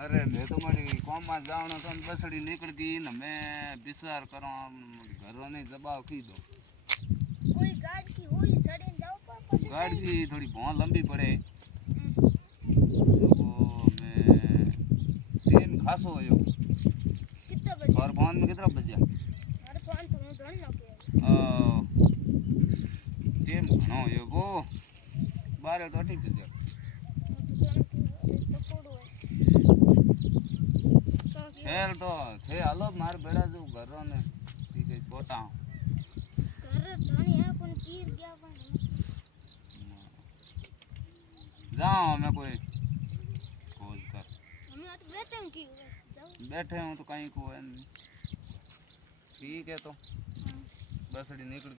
अरे मैं तो मारी कॉम में जावनो तो बसड़ी निकल गई न मैं विचार करो घरों ने जवाब की दो कोई गाड़ी की हुई सड़े जाओ पर गाड़ी की थोड़ी बहुत लंबी पड़े वो मैं ट्रेन खासो हो कितना बजे और बहुत में कितना बजे अरे फोन तो मैं ढूंढ लो के ट्रेन घणो हो वो 12 तो ठीक है खेल तो थे हालो मार बेड़ा जो घरों ने ठीक है कोटा घर धनी है कोन पीर गया पण जाओ मैं कोई खोज कर हम आज बैठे हैं कि जाओ बैठे हूँ तो कहीं को है नहीं ठीक है तो बसड़ी निकल